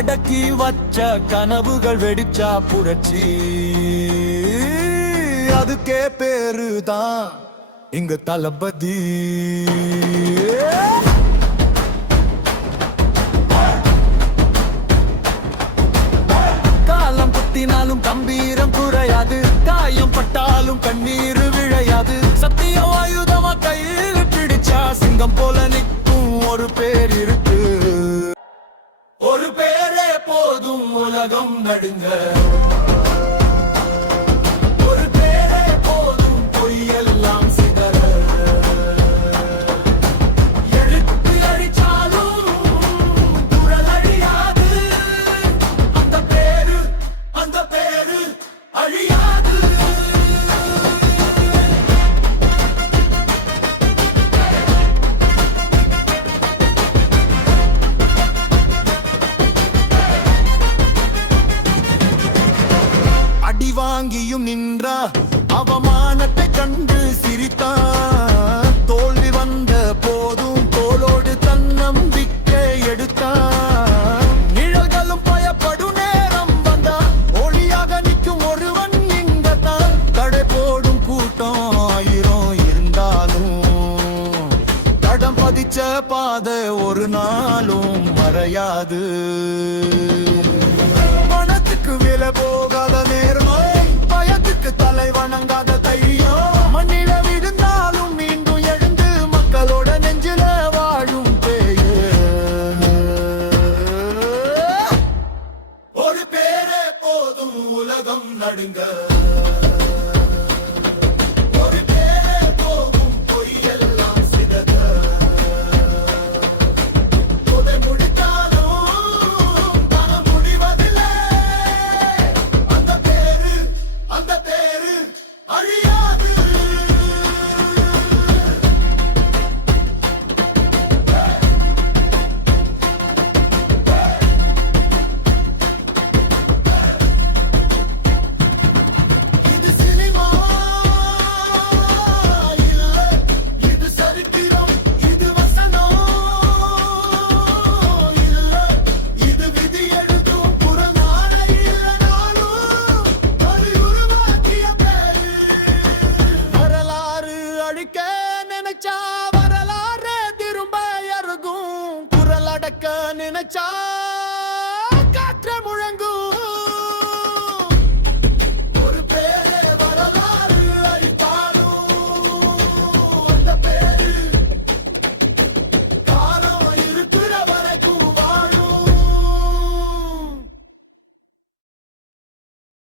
அடக்கி வச்ச கனவுகள் வெடிச்சா புரட்சி. அதுக்கே பேருதான் இங்க தளபதி. காலம் குத்தினாலும் கம்பீரம் குறையாது, காயம் பட்டாலும் கண்ணீர் விழையாது. சத்திய ஆயுதமா கையில் பிடிச்சா சிங்கம் போல நிற்கும் ஒரு பேர் இருக்கு. ஒரு பேரே போதும் உலகம் நடுங்க. ஒரு பேரே போதும் பொய்யெல்லாம் சிதற. எடுத்து அடிச்சாலும் குரல் அழியாது. அந்த பேரு அழியாது. அடி வாங்கியும் நின்றா, அவமானத்தை கண்டு சிரித்தான். தோல்வி வந்த போதும் தோளோடு தன்னம்பிக்கை எடுத்தான். நிழல்களும் பயப்படும் நேரம் வந்தா, ஒளியாக நிற்கும் ஒருவன் இங்கத்தான். தடை போடும் கூட்டம் ஆயிரம் இருந்தாலும் தடம் பதிச்ச பாதை ஒரு நாளும் மறையாது. மனத்துக்கு விலை போகாத நேர்மை, பயத்துக்கு தலை வணங்காத தைரியம். மண்ணில விழுந்தாலும் மீண்டும் எழுந்து மக்களோட நெஞ்சில வாழும் பேரு. ஒரு பேரே போதும் உலகம் நடுங்க. ஒரு பேரே போதும் பொய்யெல்லாம் சிதற. புதை முடித்தாலும் தனம் முடிவதில்லை. அந்த பேரு அழியாது. இது சினிமா இல்ல, இது சரித்திரம். இது வசனம் இல்ல, இது விதி எழுதும் புறநாள இல்லனாலும் ஒரு உருவாக்கிய பேரு. வரலாறு அழிக்க நினைச்சா வரலாறு திரும்ப அருகும். குரல் அடக்க நினைச்சா காற்று முழங்கும்.